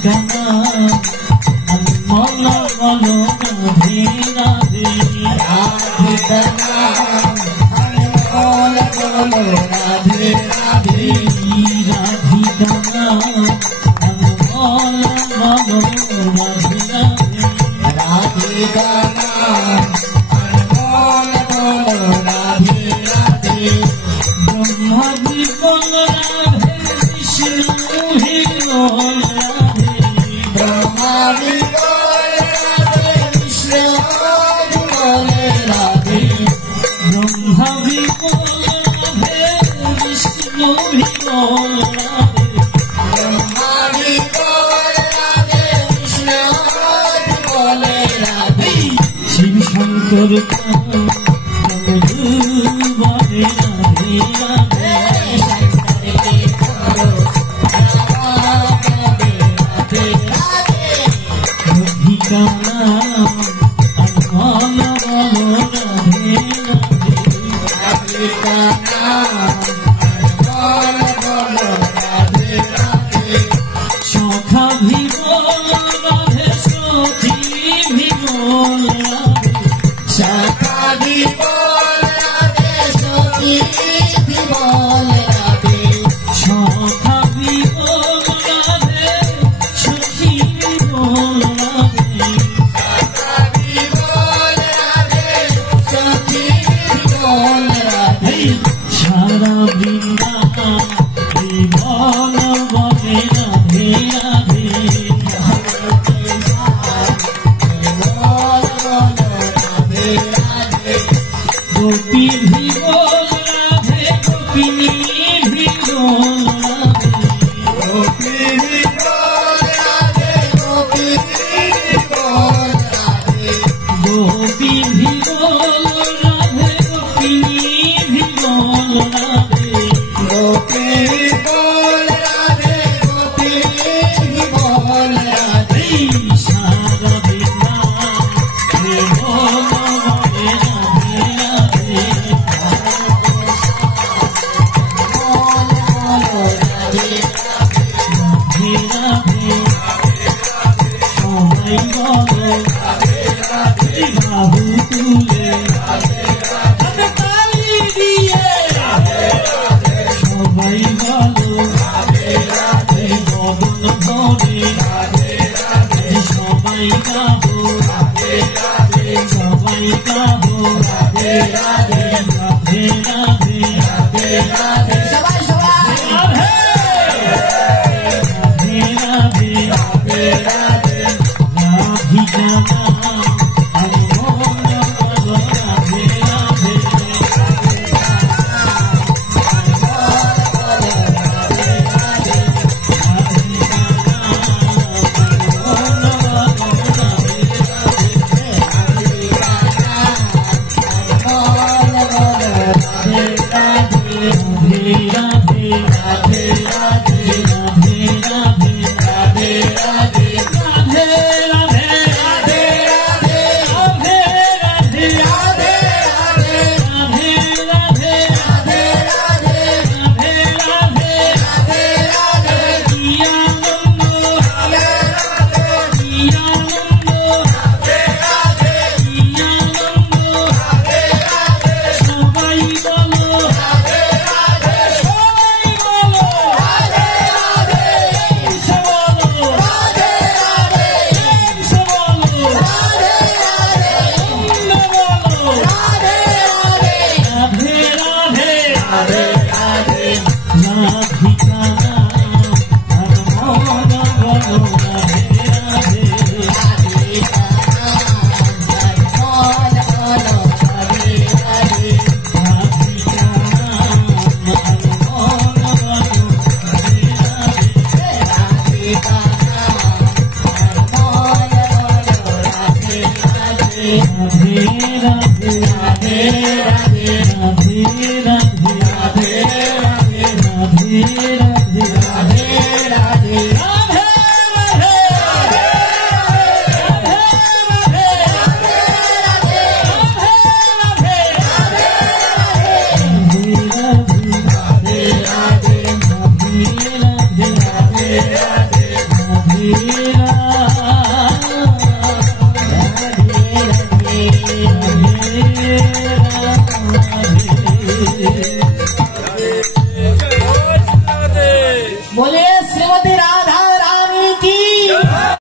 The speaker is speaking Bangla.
ঠিকানা মলা বলো রাধে রাধে ঠিকানা মলা বলো রাধে রাধে রাধিকানা মলা বলো রাধে রাধে রাধিকানা মলা বলো রাধে রাধে ব্রহ্মা বল রাধে বিষ্ণু হি বল রাধে ব্রহ্মা বল রাধে বিষ্ণু বল রাধে ব্রহ্মা বল রাধে বিষ্ণু বল রাধে ব্রহ্মা বল রাধে বিষ্ণু বল রাধে শিব শঙ্কর বলে রাধে রাধে ঠিকানা মলা বলো রাধে রাধে ঠিকানা মলা বলো রাধে রাধে সখা ভি বল রাধে সখী ভি বল রাধে সখা ভি বল রাধে সখী ভি বল রাধে সখা ভি বল রাধে সখী ভি বল রাধে সখা ভি বল রাধে সখী ভি বল রাধে সারা বৃন্দাবন বল বলে রাধে রাধে गोपी भी बोल राधे गोपिनी भी बोल राधे गोपी भी बोल राधे गोपिनी भी बोल राधे गोपी भी बोल राधे गोपिनी भी बोल राधे गोपी भी बोल राधे गोपिनी भी बोल राधे सारा वृंदावन बोल बोले राधे राधे बोल बोलो राधे राधे बोले